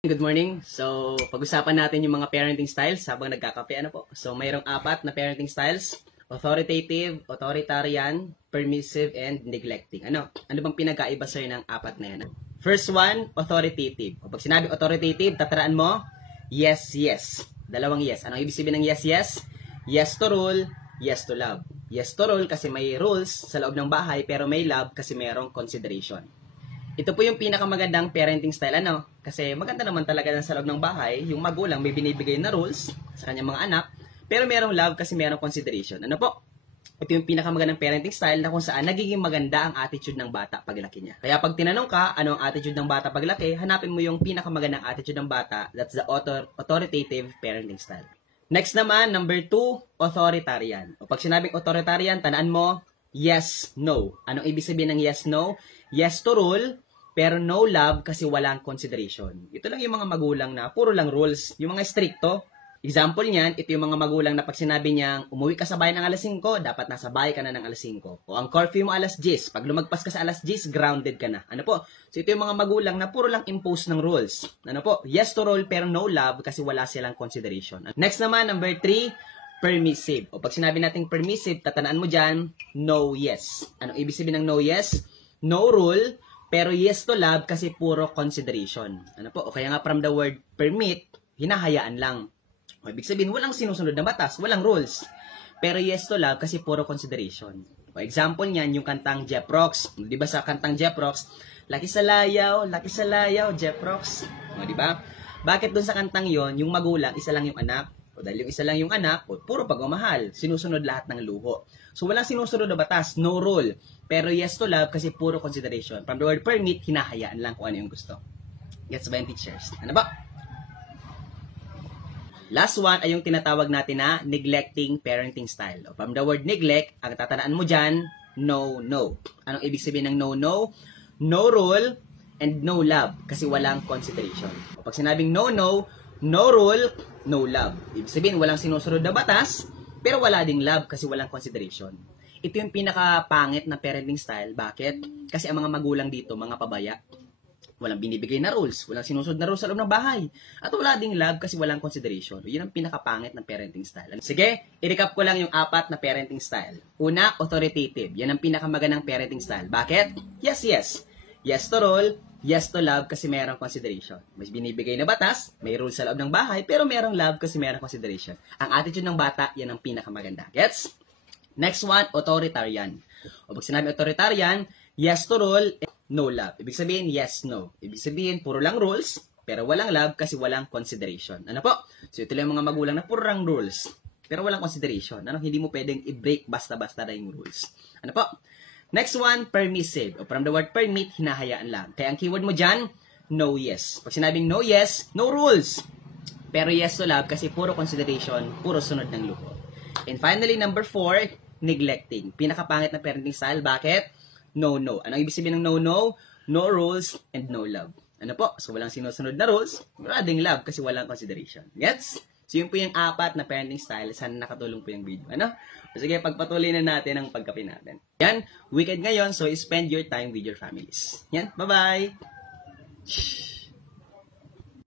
Good morning. So, pag-usapan natin yung mga parenting styles habang nagkakape. So, mayroong 4 na parenting styles. Authoritative, authoritarian, permissive, and neglecting. Ano bang pinagkaiba sa'yo ng 4 na yan? First one, authoritative. O pag sinabi authoritative, tataraan mo, yes, yes. Dalawang yes. Anong ibig sabihin ng yes, yes? Yes to rule, yes to love. Yes to rule kasi may rules sa loob ng bahay, pero may love kasi mayroong consideration. Ito po yung pinakamagandang parenting style, Kasi maganda naman talaga sa loob ng bahay, yung magulang may binibigay na rules sa kanyang mga anak, pero merong love kasi merong consideration. Ito yung pinakamagandang parenting style na kung saan nagiging maganda ang attitude ng bata paglaki niya. Kaya pag tinanong ka, ano ang attitude ng bata paglaki, hanapin mo yung pinakamagandang attitude ng bata, that's the authoritative parenting style. Next naman, number 2, authoritarian. O pag sinabing authoritarian, tandaan mo, yes, no. Anong ibig sabihin ng yes, no? Yes to rule, pero no love kasi walang consideration. Ito lang yung mga magulang na puro lang rules. Yung mga stricto, example niyan, ito yung mga magulang na pag sinabi niyang umuwi ka sa bahay ng alas 5, dapat nasa bahay ka na ng alas 5. O ang curfew mo alas 10, pag lumagpas ka sa alas 10, grounded ka na. So ito yung mga magulang na puro lang impose ng rules. Yes to rule pero no love kasi wala silang consideration. Next naman, number 3, permissive. O pag sinabi nating permissive, tatanaan mo dyan, no yes. Anong ibig sabihin ng no yes? No rule, pero yes to love kasi puro consideration. O kaya nga from the word permit, hinahayaan lang. O ibig sabihin, walang sinusunod na batas, walang rules. Pero yes to love kasi puro consideration. O example niyan, yung kantang Jeff Rocks. Di ba sa kantang Jeff Rocks, laki sa layaw, Jeff Rocks. O di ba? Bakit dun sa kantang yon, yung magulang, isa lang yung anak? O dahil yung isa lang yung anak, puro pagmamahal, sinusunod lahat ng luho. So walang sinusunod na batas, no rule. Pero yes to love kasi puro consideration. From the word permit, hinahayaan lang kung ano yung gusto. Gets ba yung teachers? Ano ba? Last one ay yung tinatawag natin na neglecting parenting style. O from the word neglect, ang tatanaan mo dyan, no, no. Anong ibig sabihin ng no, no? No rule and no love kasi walang consideration. O pag sinabing no, no, no rule, no love. Ibig sabihin, walang sinusunod na batas, pero wala ding love kasi walang consideration. Ito yung pinakapangit na parenting style. Bakit? Kasi ang mga magulang dito, mga pabaya, walang binibigay na rules, walang sinusunod na rules sa loob ng bahay. At wala ding love kasi walang consideration. Yun ang pinakapangit na parenting style. Sige, i-recap ko lang yung 4 na parenting style. Una, authoritative. Yan ang pinakamagandang parenting style. Bakit? Yes, yes. Yes to rule, yes to love kasi mayroong consideration. May binibigay na batas, may rules sa loob ng bahay, pero mayroong love kasi mayroong consideration. Ang attitude ng bata, yan ang pinakamaganda. Gets? Next one, authoritarian. O pag sinabi authoritarian, yes to rule, no love. Ibig sabihin, yes, no. Ibig sabihin, puro lang rules, pero walang love kasi walang consideration. So ito lang yung mga magulang na puro lang rules, pero walang consideration. Hindi mo pwedeng i-break basta-basta na yung rules. Next one, permissive. O from the word permit, hinahayaan lang. Kaya ang keyword mo dyan, no yes. Pag sinabing no yes, no rules. Pero yes to love kasi puro consideration, puro sunod ng luho. And finally, number 4, neglecting. Pinakapangit na parenting style. Bakit? No, no. Anong ibig sabihin ng no, no? No rules and no love. So walang sinusunod na rules, wala ding love kasi walang consideration. Gets? So yun po yung 4 na parenting style. Sana nakatulong po yung video. Sige, pagpatuloy na natin ang pagkape natin. Yan, weekend ngayon, so spend your time with your families. Yan, bye-bye!